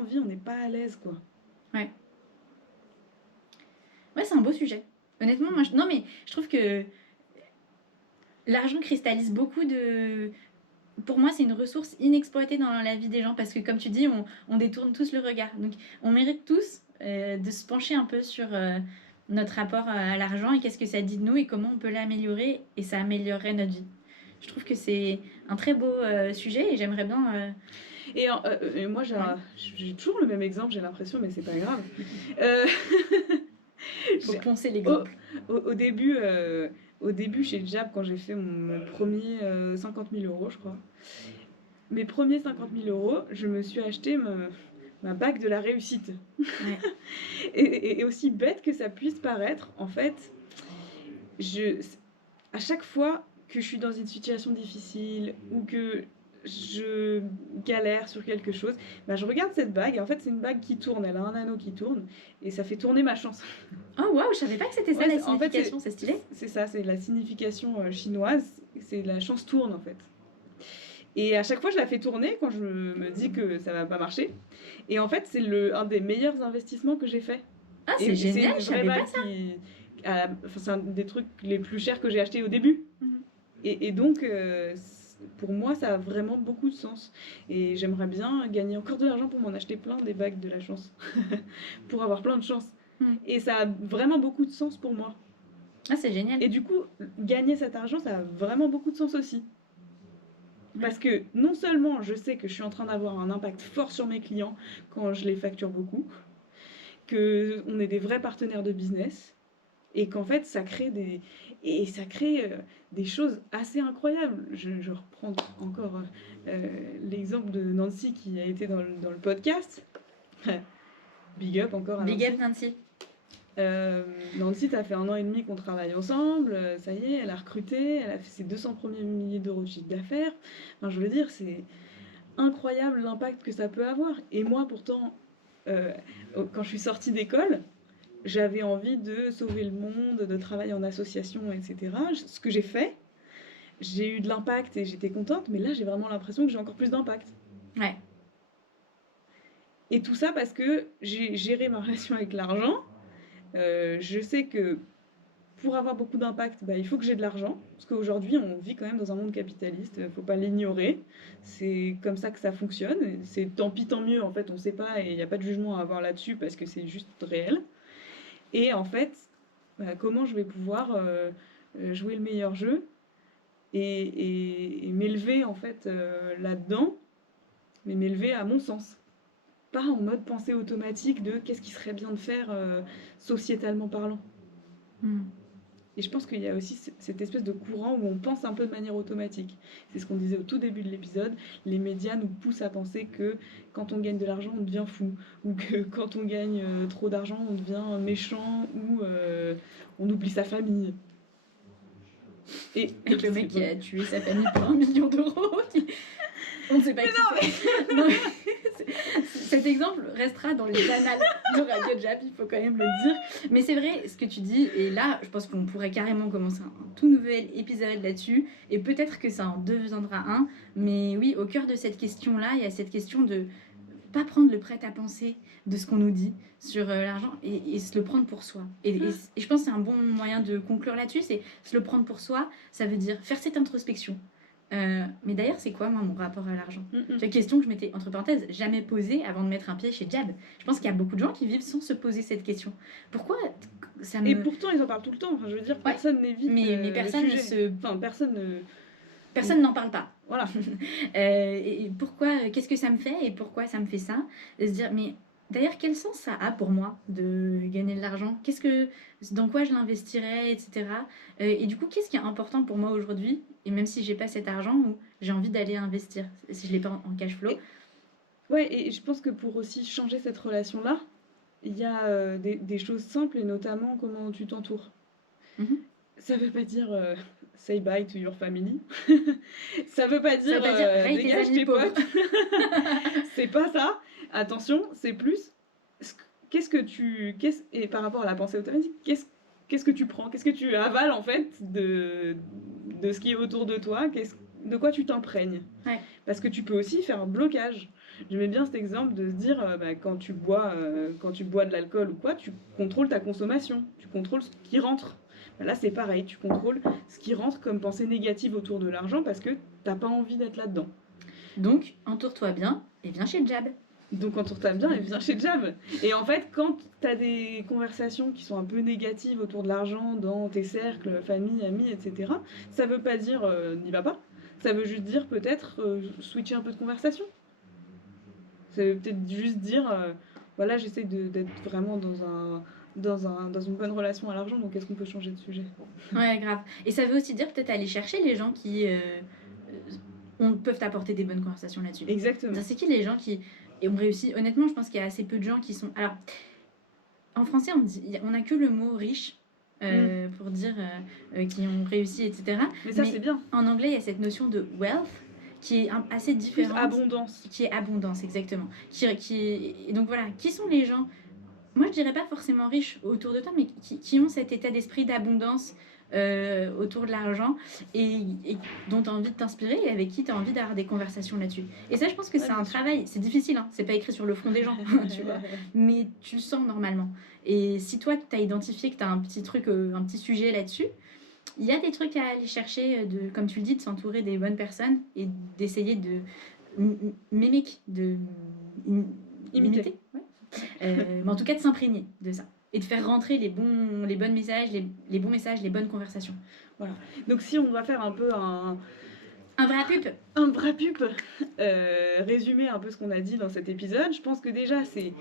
envie, on n'est pas à l'aise, quoi. Ouais. Ouais, c'est un beau sujet. Honnêtement, moi, non, mais je trouve que l'argent cristallise beaucoup de... Pour moi, c'est une ressource inexploitée dans la vie des gens parce que, comme tu dis, on détourne tous le regard. Donc, on mérite tous de se pencher un peu sur notre rapport à l'argent et qu'est-ce que ça dit de nous et comment on peut l'améliorer et ça améliorerait notre vie. Je trouve que c'est un très beau sujet et j'aimerais bien... Et moi, j'ai toujours le même exemple, j'ai l'impression, mais c'est pas grave. Faut poncer l'exemple. Au début, chez Jab, quand j'ai fait mon premier 50 000 €, je crois, mes premiers 50 000 €, je me suis acheté ma bague de la réussite. Ouais. et aussi bête que ça puisse paraître, en fait, à chaque fois que je suis dans une situation difficile ou que je galère sur quelque chose, bah je regarde cette bague et en fait c'est une bague qui tourne, elle a un anneau qui tourne et ça fait tourner ma chance. Oh waouh, je savais pas que c'était ça la signification, c'est stylé. C'est ça, c'est la signification chinoise, c'est la chance tourne en fait. Et à chaque fois je la fais tourner quand je me dis que ça va pas marcher. Et en fait c'est un des meilleurs investissements que j'ai fait. Ah c'est génial, je savais pas ça. C'est un des trucs les plus chers que j'ai acheté au début. Et donc pour moi, ça a vraiment beaucoup de sens. Et j'aimerais bien gagner encore de l'argent pour m'en acheter plein des bagues de la chance. Pour avoir plein de chance. Et ça a vraiment beaucoup de sens pour moi. Ah, c'est génial. Et du coup, gagner cet argent, ça a vraiment beaucoup de sens aussi. Parce que non seulement je sais que je suis en train d'avoir un impact fort sur mes clients quand je les facture beaucoup, qu'on est des vrais partenaires de business, et qu'en fait, ça crée des choses assez incroyables. Je reprends encore l'exemple de Nancy qui a été dans le podcast. Big up encore à Nancy. Big up Nancy. Nancy, ça fait 1 an et demi qu'on travaille ensemble. Ça y est, elle a recruté, elle a fait ses 200 premiers milliers d'euros de chiffre d'affaires. Enfin, je veux dire, c'est incroyable l'impact que ça peut avoir. Et moi, pourtant, quand je suis sortie d'école, j'avais envie de sauver le monde, de travailler en association, etc. Ce que j'ai fait, j'ai eu de l'impact et j'étais contente, mais là j'ai vraiment l'impression que j'ai encore plus d'impact. Ouais. Et tout ça parce que j'ai géré ma relation avec l'argent. Je sais que pour avoir beaucoup d'impact, il faut que j'ai de l'argent. Parce qu'aujourd'hui, on vit quand même dans un monde capitaliste, il ne faut pas l'ignorer. C'est comme ça que ça fonctionne. C'est tant pis, tant mieux, en fait, on ne sait pas et il n'y a pas de jugement à avoir là-dessus parce que c'est juste réel. Et en fait, comment je vais pouvoir jouer le meilleur jeu et m'élever en fait là-dedans, mais m'élever à mon sens. Pas en mode pensée automatique de qu'est-ce qui serait bien de faire sociétalement parlant. Et je pense qu'il y a aussi cette espèce de courant où on pense un peu de manière automatique. C'est ce qu'on disait au tout début de l'épisode. Les médias nous poussent à penser que quand on gagne de l'argent, on devient fou. Ou que quand on gagne trop d'argent, on devient méchant ou on oublie sa famille. Et le mec qui a tué sa famille pour 1 million d'euros. On ne sait pas qui c'est. Non, Cet exemple restera dans les annales de Radio Jab, il faut quand même le dire. Mais c'est vrai ce que tu dis, et là, je pense qu'on pourrait carrément commencer un tout nouvel épisode là-dessus, et peut-être que ça en deviendra un. Mais oui, au cœur de cette question-là, il y a cette question de pas prendre le prêt-à-penser de ce qu'on nous dit sur l'argent et se le prendre pour soi. Et je pense que c'est un bon moyen de conclure là-dessus, c'est se le prendre pour soi, ça veut dire faire cette introspection. Mais d'ailleurs, c'est quoi, moi, mon rapport à l'argent? C'est une question que je m'étais, entre parenthèses, jamais posée avant de mettre un pied chez Jab. Je pense qu'il y a beaucoup de gens qui vivent sans se poser cette question. Pourquoi ça me... Et pourtant, ils en parlent tout le temps. Enfin, je veux dire, personne n'évite mais personne le sujet. Enfin, personne n'en parle pas. Voilà. Et pourquoi, qu'est-ce que ça me fait et pourquoi ça me fait ça? De se dire, mais d'ailleurs, quel sens ça a pour moi de gagner de l'argent? Dans quoi je l'investirais, etc. Et du coup, qu'est-ce qui est important pour moi aujourd'hui? Et même si j'ai pas cet argent, ou j'ai envie d'aller investir, si je l'ai pas en cash flow. Ouais, et je pense que pour aussi changer cette relation-là, il y a des choses simples et notamment comment tu t'entoures. Ça veut pas dire say bye to your family. Ça veut pas dire dégage tes potes. C'est pas ça. Attention, c'est plus et par rapport à la pensée automatique, qu'est-ce que tu prends, qu'est-ce que tu avales en fait de ce qui est autour de toi, de quoi tu t'imprègnes. Ouais. Parce que tu peux aussi faire un blocage. J'aimais bien cet exemple de se dire quand tu bois de l'alcool ou quoi, tu contrôles ta consommation, tu contrôles ce qui rentre. Là, c'est pareil, tu contrôles ce qui rentre comme pensée négative autour de l'argent parce que t'as pas envie d'être là-dedans. Donc, entoure-toi bien et viens chez Jab. Donc, entoure-toi bien et viens chez Jab. Et en fait, quand t'as des conversations qui sont un peu négatives autour de l'argent dans tes cercles, famille, amis, etc., ça veut pas dire n'y va pas. Ça veut juste dire peut-être switcher un peu de conversation. Ça veut peut-être juste dire voilà, j'essaie d'être vraiment dans une bonne relation à l'argent, donc est-ce qu'on peut changer de sujet? Ouais, grave. Et ça veut aussi dire peut-être aller chercher les gens qui peuvent apporter des bonnes conversations là-dessus. Exactement. C'est qui les gens qui ont réussi? Honnêtement, je pense qu'il y a assez peu de gens qui sont... Alors, en français, on n'a que le mot riche pour dire qui ont réussi, etc. Mais ça, c'est bien. En anglais, il y a cette notion de wealth qui est assez différente. Plus abondance. Qui est abondance, exactement. Donc voilà, qui sont les gens, moi je dirais pas forcément riches autour de toi, mais qui ont cet état d'esprit d'abondance autour de l'argent et dont tu as envie de t'inspirer et avec qui tu as envie d'avoir des conversations là-dessus. Et ça, je pense que c'est un travail, c'est difficile, hein, c'est pas écrit sur le front des gens, tu vois, mais tu le sens normalement. Et si toi, tu as identifié que tu as un petit truc, un petit sujet là-dessus, il y a des trucs à aller chercher, comme tu le dis, de s'entourer des bonnes personnes et d'essayer de imiter. Ouais. Mais en tout cas, de s'imprégner de ça. Et de faire rentrer les bons messages, les bons messages, les bonnes conversations. Voilà. Donc si on doit faire un peu un vrai pub, résumer un peu ce qu'on a dit dans cet épisode, je pense que déjà c'est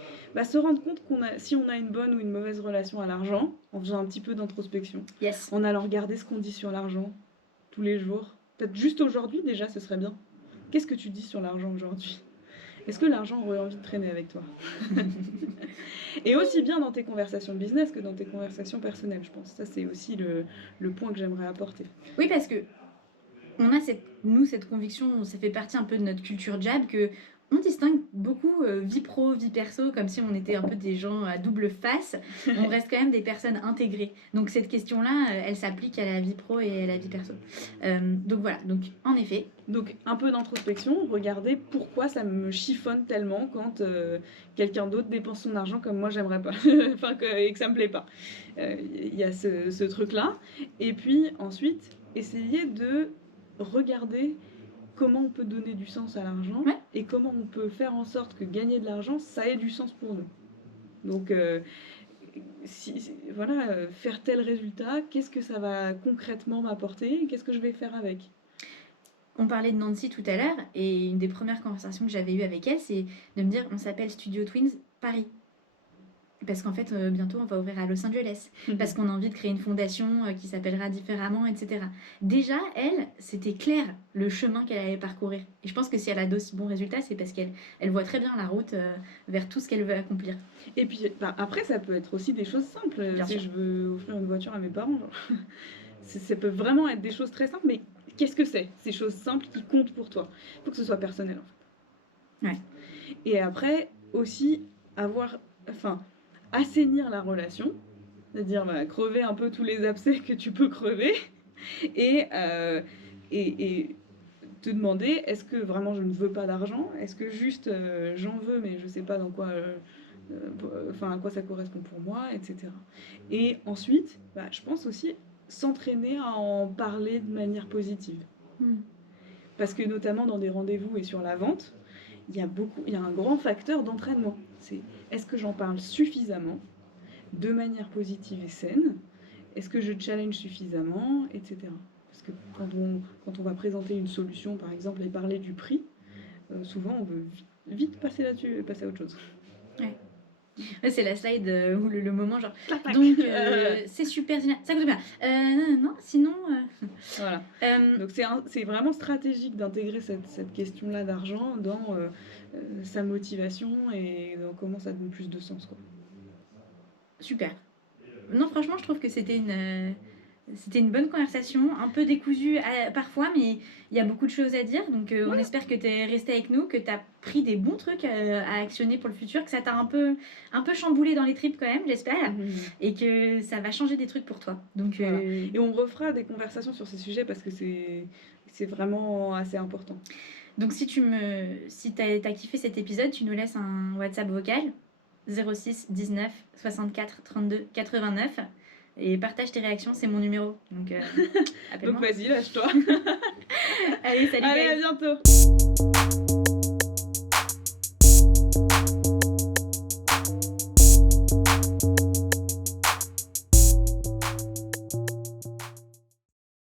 se rendre compte si on a une bonne ou une mauvaise relation à l'argent, en faisant un petit peu d'introspection, en allant regarder ce qu'on dit sur l'argent tous les jours. Peut-être juste aujourd'hui déjà, ce serait bien. Qu'est-ce que tu dis sur l'argent aujourd'hui? Est-ce que l'argent aurait envie de traîner avec toi? Et aussi bien dans tes conversations business que dans tes conversations personnelles, je pense. Ça, c'est aussi le point que j'aimerais apporter. Oui, parce que on a cette conviction, ça fait partie un peu de notre culture Jab, que on distingue beaucoup vie pro, vie perso, comme si on était un peu des gens à double face. On reste quand même des personnes intégrées. Donc cette question-là, elle s'applique à la vie pro et à la vie perso. Donc voilà, donc en effet. Donc un peu d'introspection, regardez pourquoi ça me chiffonne tellement quand quelqu'un d'autre dépense son argent comme moi j'aimerais pas, et que ça me plaît pas. Il y a ce truc-là. Et puis ensuite, essayez de regarder comment on peut donner du sens à l'argent et comment on peut faire en sorte que gagner de l'argent, ça ait du sens pour nous. Donc, faire tel résultat, qu'est-ce que ça va concrètement m'apporter? Qu'est-ce que je vais faire avec? On parlait de Nancy tout à l'heure et une des premières conversations que j'avais eues avec elle, c'est de me dire on s'appelle Studio Twins Paris. Parce qu'en fait, bientôt, on va ouvrir à Los Angeles. Parce qu'on a envie de créer une fondation qui s'appellera différemment, etc. Déjà, elle, c'était clair le chemin qu'elle allait parcourir. Et je pense que si elle a d'aussi bons résultats, c'est parce qu'elle voit très bien la route vers tout ce qu'elle veut accomplir. Et puis, après, ça peut être aussi des choses simples. Si je veux offrir une voiture à mes parents, ça peut vraiment être des choses très simples. Mais qu'est-ce que c'est, ces choses simples qui comptent pour toi? Il faut que ce soit personnel, en fait. Ouais. Et après... aussi assainir la relation, c'est-à-dire crever un peu tous les abcès que tu peux crever et te demander est-ce que vraiment je ne veux pas d'argent, est-ce que juste j'en veux mais je sais pas dans quoi à quoi ça correspond pour moi, etc. Et ensuite, je pense aussi s'entraîner à en parler de manière positive. Parce que notamment dans des rendez-vous et sur la vente, il y a un grand facteur d'entraînement. C'est est-ce que j'en parle suffisamment, de manière positive et saine? Est-ce que je challenge suffisamment, etc. Parce que quand on va présenter une solution, par exemple, et parler du prix, souvent on veut vite passer là-dessus et passer à autre chose. Ouais. C'est la slide où le moment genre Clac, clac. donc c'est super génial, ça coûte bien non sinon Voilà. Donc c'est vraiment stratégique d'intégrer cette question-là d'argent dans sa motivation et dans comment ça donne plus de sens, quoi. Super. Non, franchement, je trouve que c'était une bonne conversation, un peu décousue parfois, mais il y a beaucoup de choses à dire. Donc, on espère que tu es resté avec nous, que tu as pris des bons trucs à actionner pour le futur, que ça t'a un peu chamboulé dans les tripes quand même, j'espère, et que ça va changer des trucs pour toi. Donc, voilà. Et on refera des conversations sur ces sujets parce que c'est vraiment assez important. Donc, si t'as kiffé cet épisode, tu nous laisses un WhatsApp vocal 06 19 64 32 89 et partage tes réactions, c'est mon numéro. Donc, appelle-moi. Donc vas-y, lâche-toi. Allez, salut. Allez, à bientôt.